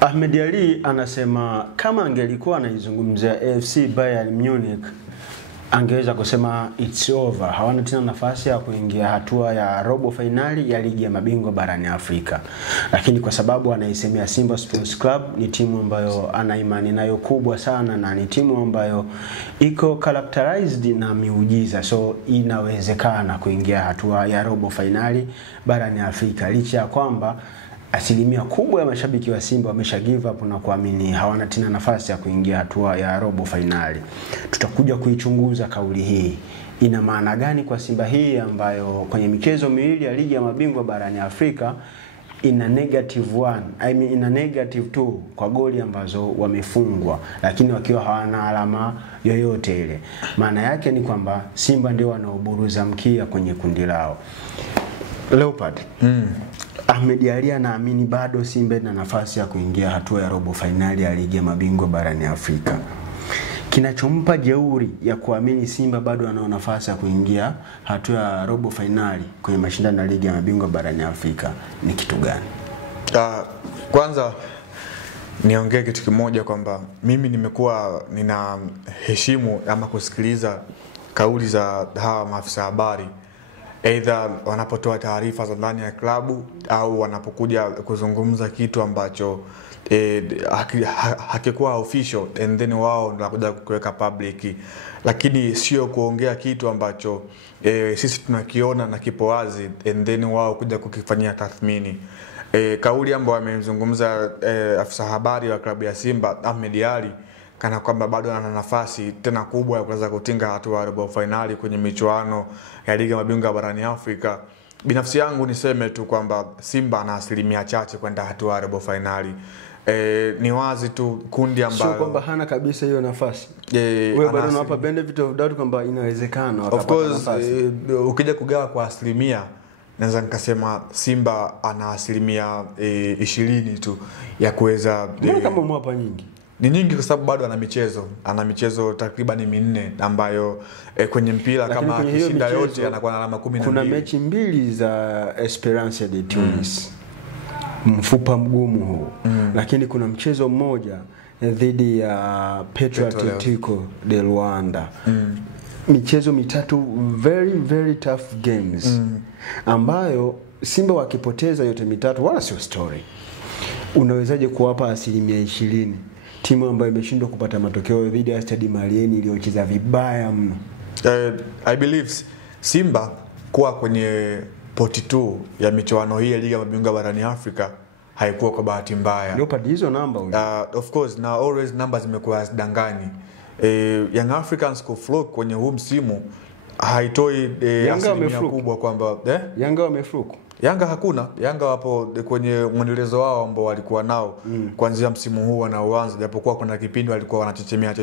Ahmed Ally anasema kama angelikuwa anaizungumzia AFC Bayern Munich angeweza kusema it's over, hawana tena nafasi ya kuingia hatua ya robo finali ya ligi ya mabingwa barani Afrika. Lakini kwa sababu anaisemea Simba Sports Club, ni timu ambayo ana imani nayo kubwa sana na ni timu ambayo iko characterized na miujiza, so inawezekana kuingia hatua ya robo finali barani Afrika, licha ya kwamba asilimia kubwa ya mashabiki wa Simba wamesha give up na kuamini hawana tena nafasi ya kuingia hatua ya robo finali. Tutakuja kuichunguza kauli hii ina maana gani kwa Simba hii ambayo kwenye michezo miwili ya ligi ya mabingwa barani Afrika ina -1, ina -2 kwa goli ambazo wamefungwa, lakini wakiwa hawana alama yoyote ile. Maana yake ni kwamba Simba ndio wanaoburuza mkia kwenye kundi lao. Leopard. Ahmed Ally anaamini bado Simba ina nafasi ya kuingia hatua ya robo finali ya ligi ya mabingwa barani Afrika. Kinachompa jeuri ya kuamini Simba bado ana nafasi ya kuingia hatua ya robo finali kwenye mashindano ya ligi ya mabingwa barani Afrika ni kitu gani? Kwanza niongee kitu kimoja kwamba mimi nimekuwa ninaheshimu ama kusikiliza kauli za hawa maafisa habari, either wanapotoa taarifa za ndani ya klabu au wanapokuja kuzungumza kitu ambacho hakikuwa official and then wao wanakuja kuweka public, lakini sio kuongea kitu ambacho sisi tunakiona na kipo wazi and then wao kuja kukifanyia tathmini. Kauli ambayo amezungumza afisa habari wa klabu ya Simba Ahmed Ally kana kwamba bado ana nafasi tena kubwa ya kuweza kutinga hatua ya robo finali kwenye michuano ya ligi ya mabingwa barani Afrika. Binafsi yangu niseme tu kwamba Simba ana asilimia chache kwenda hatua ya robo finali. Ni wazi tu kundi ambalo sio kwamba hana kabisa hiyo nafasi. Wewe bado unawapa benefit of doubt kwamba inawezekana wakapata nafasi. Ukija kugawa kwa asilimia, naweza nikasema Simba ana asilimia 20 tu ya kuweza. Kama mwapa nyingi ni nyingi kwa sababu bado ana michezo takriban 4 ambayo kwenye mpira kama akishinda yote anakuwa na alama 12. Kuna mechi 2 za Esperance de Tunis. Mfupa mgumu huu. Lakini kuna mchezo mmoja dhidi ya Petro Atletico de Luanda. Michezo 3 very very tough games. Ambayo Simba wakipoteza yote 3 wala sio story. Unawezaje kuwapa asilimia 20 timu ambayo imeshindwa kupata matokeo dhidi ya Stade Malien iliyocheza vibaya mno? I believe Simba kuwa kwenye poti 2 ya michuano hii ya ligi ya mabingwa barani Afrika haikuwa kwa bahati mbaya. Leopard hizo namba of course na always numbers zimekuwa zidangani. Young Africans kuflock kwenye huu msimu haitoi asilimia kubwa kwamba Yanga wamefluku. Yanga hakuna. Yanga wapo kwenye mwendelezo wao ambao walikuwa nao kuanzia msimu huu wanaoanza, japokuwa kuna kipindi walikuwa wanachechemea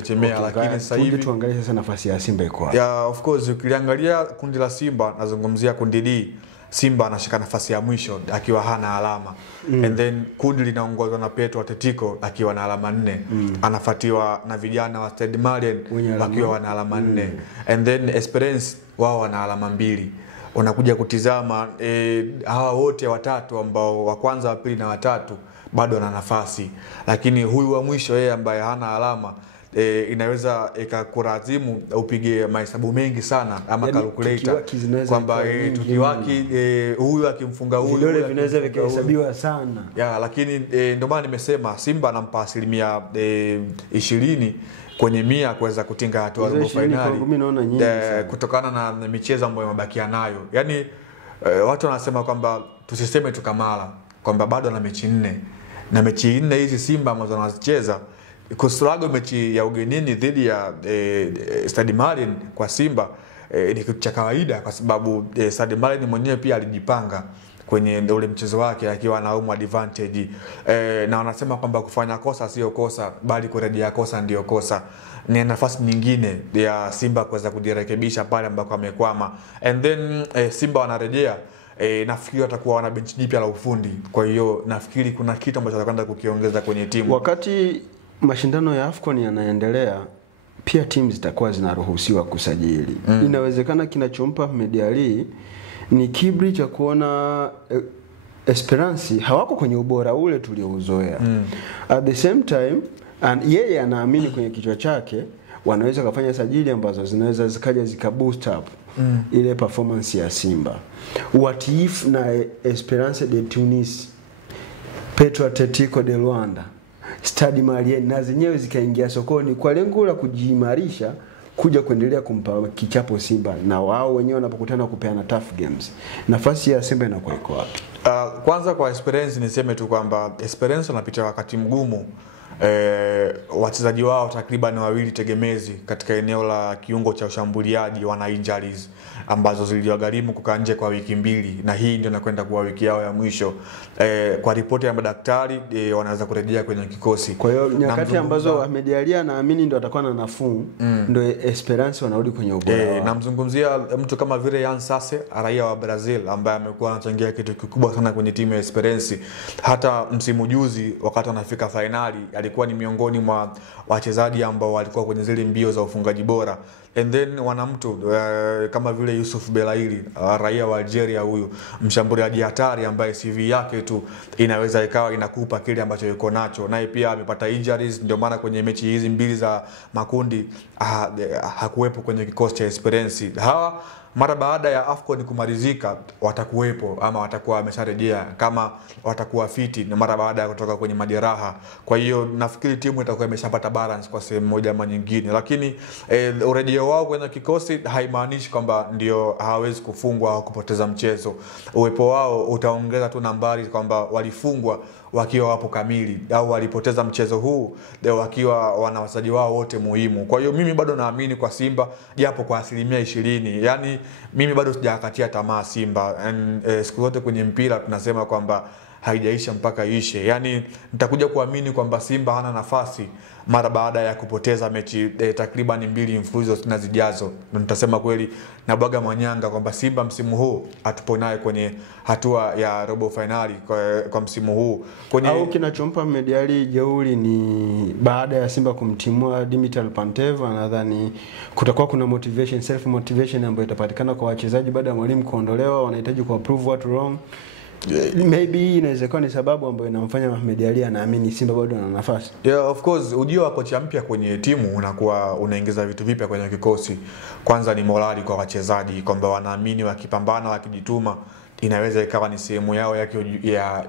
lakini sasa hivi tuangalie sasa nafasi ya Simba iko wapi. Of course ukiangalia kundi la Simba, nazungumzia kundi D, Simba anashika nafasi ya mwisho akiwa hana alama. And then kundi linaongozwa na Petro Atletico akiwa na alama 4. Anafuatiwa na vijana wa Stade Malien wakiwa na alama 4. And then Esperance wao wana alama 2. Unakuja kutizama hawa wote watatu ambao wa kwanza, wa pili na watatu bado wana nafasi, lakini huyu wa mwisho yeye ambaye hana alama inaweza ikakurazimu upige mahesabu mengi sana ama calculator kwamba tukiwaki huyu akimfunga huyu vidole vinaweza vikahesabiwa sana. Lakini ndio maana nimesema Simba anampa asilimia 20 kwenye 100 kuweza kutinga hatua robo finali kutokana na michezo ambayo imebakia nayo. Yani watu wanasema kwamba tusiseme tukamala kwamba bado ana mechi 4, na mechi 4 hizi Simba ambazo anazicheza kustrago mechi ya ugenini dhidi ya Stade Malien kwa Simba ni kitu cha kawaida, kwa sababu Stade Malien mwenyewe pia alijipanga kwenye ule mchezo wake akiwa na home advantage. Na wanasema kwamba kufanya kosa sio kosa, bali kurejea kosa ndio kosa. Ni nafasi nyingine ya Simba kuweza kujirekebisha pale ambako amekwama. And then Simba wanarejea, nafikiri watakuwa wana bench jipya la ufundi. Kwa hiyo nafikiri kuna kitu ambacho watakwenda kukiongeza kwenye timu. Wakati mashindano ya AFCON yanaendelea, pia timu zitakuwa zinaruhusiwa kusajili. Inawezekana kinachompa Ahmed Ally ni kiburi cha kuona Esperance hawako kwenye ubora ule tuliouzoea. At the same time, and yeye anaamini kwenye kichwa chake wanaweza kufanya sajili ambazo zinaweza zikaja zikaboost up ile performance ya Simba. What if na Esperance de Tunis, Petro Atletico de Luanda, Stade Malien na zenyewe zikaingia sokoni kwa lengo la kujiimarisha kuja kuendelea kumpa kichapo Simba, na wao wenyewe wanapokutana kupeana tough games, nafasi ya Simba inakuwa iko wapi? Kwanza kwa Esperance niseme tu kwamba Esperance wanapitia wakati mgumu. Wachezaji wao takriban wawili tegemezi katika eneo la kiungo cha ushambuliaji wana injuries ambazo ziliwagharimu kukaa nje kwa wiki 2, na hii ndio inakwenda kuwa wiki yao ya mwisho. Kwa ripoti ya madaktari wanaweza kurejea kwenye kikosi. Kwa hiyo nyakati ambazo Ahmed Ally anaamini ndio atakuwa na nafuu, ndio Esperance wanarudi kwenye ubora wao. Namzungumzia mtu kama vile Yan Sase, raia wa Brazil, ambaye amekuwa anachangia kitu kikubwa sana kwenye timu ya Esperance. Hata msimu juzi wakati wanafika finali alikuwa ni miongoni mwa wachezaji ambao walikuwa kwenye zile mbio za ufungaji bora. And then wana mtu kama vile Yusuf Belaili, raia wa Algeria, huyu mshambuliaji hatari ambaye CV yake tu inaweza ikawa inakupa kile ambacho yuko nacho. Naye pia amepata injuries, ndio maana kwenye mechi hizi 2 za makundi hakuwepo kwenye kikosi cha Esperance. Hawa mara baada ya AFCON kumalizika watakuwepo ama watakuwa wamesharejea kama watakuwa fiti na mara baada ya kutoka kwenye majeraha. Kwa hiyo nafikiri timu itakuwa imeshapata balance kwa sehemu moja ama nyingine, lakini urejeo wao kwenye kikosi haimaanishi kwamba ndio hawezi kufungwa au kupoteza mchezo. Uwepo wao utaongeza tu nambari kwamba walifungwa wakiwa wapo kamili au walipoteza mchezo huu wakiwa wana wachezaji wao wote muhimu. Kwa hiyo mimi bado naamini kwa Simba japo kwa 20%. Yani mimi bado sijakatia tamaa Simba. Siku zote kwenye mpira tunasema kwamba haijaisha mpaka ishe. Yani nitakuja kuamini kwamba Simba hana nafasi mara baada ya kupoteza mechi takriban 2 mfululizo na zijazo. Nitasema kweli na bwaga manyanga kwamba Simba msimu huu atupo naye kwenye hatua ya robo finali kwa msimu huu. Au kinachompa Ahmed Ally jeuri ni baada ya Simba kumtimua Dimitar Pantev, nadhani kutakuwa kuna motivation, self motivation ambayo itapatikana kwa wachezaji baada ya mwalimu kuondolewa, wanahitaji ku prove what wrong. Maybe inawezekana ni sababu ambayo inamfanya Ahmed Ally anaamini Simba bado ana nafasi. Yeah, of course ujio wa kocha mpya kwenye timu unakuwa unaongeza vitu vipya kwenye kikosi. Kwanza ni morali kwa wachezaji kwamba wanaamini wakipambana wakijituma inaweza ikawa ni sehemu yao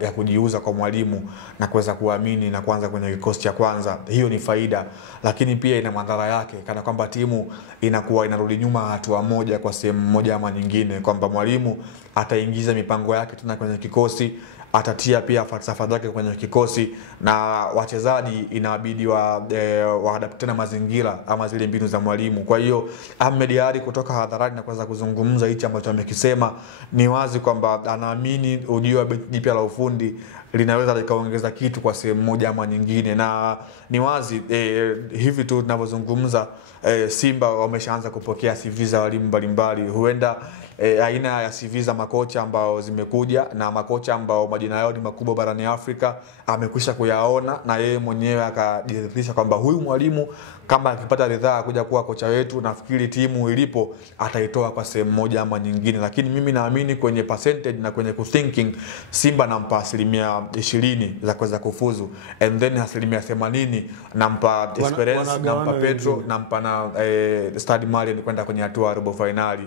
ya kujiuza kwa mwalimu na kuweza kuamini na kuanza kwenye kikosi cha kwanza. Hiyo ni faida, lakini pia ina madhara yake kana kwamba timu inakuwa inarudi nyuma hatua moja kwa sehemu moja ama nyingine, kwamba mwalimu ataingiza mipango yake tena kwenye kikosi, atatia pia falsafa zake kwenye kikosi, na wachezaji inabidi waadapte na mazingira ama zile mbinu za mwalimu. Kwa hiyo Ahmed Ally kutoka hadharani na kuanza kuzungumza hicho ambacho amekisema, ni wazi kwamba anaamini ujio wa jipya la ufundi linaweza likaongeza kitu kwa sehemu moja ama nyingine, na ni wazi hivi tu tunavyozungumza Simba wameshaanza kupokea CV za walimu mbalimbali. Huenda aina ya CV za makocha ambao zimekuja na makocha ambao majina yao ni makubwa barani Afrika amekwisha kuyaona, na yeye mwenyewe akajiridhisha kwamba huyu mwalimu kama akipata ridhaa kuja kuwa kocha wetu, nafikiri timu ilipo ataitoa kwa sehemu moja ama nyingine. Lakini mimi naamini kwenye percentage na kwenye thinking Simba nampa 20% za kuweza kufuzu, and then 80% nampa Esperance, nampa Petro, nampa na Stade Malien kwenda kwenye hatua ya robo finali.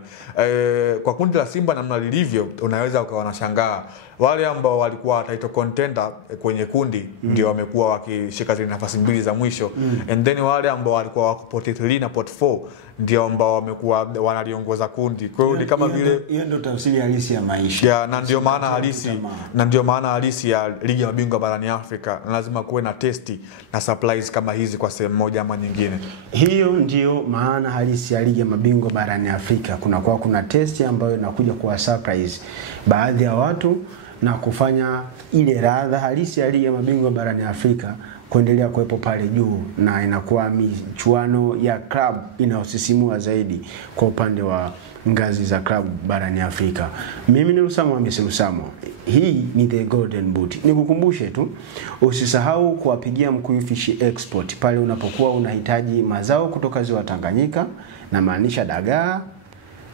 Kwa kundi la Simba namna lilivyo unaweza ukawa unashangaa wale ambao walikuwa title contender kwenye kundi ndio wamekuwa wakishika zile nafasi 2 za mwisho, and then wale ambao walikuwa wako pot 3 na pot 4 ndio ambao wamekuwa wanaliongoza kundi. Kwa hiyo ni kama vile hiyo ndio tafsiri halisi ya maisha. Yeah, na ndio maana halisi ya ligi ya mabingwa barani Afrika. Lazima kuwe na testi na surprise kama hizi kwa sehemu moja ama nyingine. Hiyo ndio maana halisi ya ligi ya mabingwa barani Afrika. Kuna testi ambayo inakuja kuwa surprise baadhi ya watu na kufanya ile radha halisi ya ligi ya mabingwa barani Afrika kuendelea kuwepo pale juu, na inakuwa michuano ya club inaosisimua zaidi kwa upande wa ngazi za club barani Afrika. Mimi ni Lusamo Hamisi Lusamo. Hii ni The Golden Boot. Nikukumbushe tu usisahau kuwapigia Mkuyu Fish Export pale unapokuwa unahitaji mazao kutoka ziwa Tanganyika, na maanisha dagaa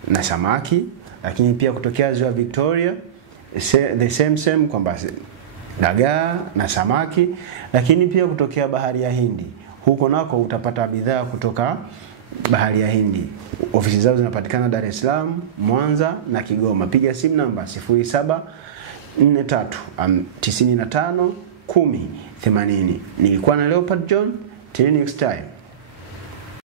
na samaki, lakini pia kutokea ziwa Victoria, the same kwamba dagaa na samaki, lakini pia kutokea bahari ya Hindi. Huko nako utapata bidhaa kutoka bahari ya Hindi. Ofisi zao zinapatikana Dar es Salaam, Mwanza na Kigoma. Piga simu namba 0743 95 10 80. Nilikuwa na Leopard John. Till next time.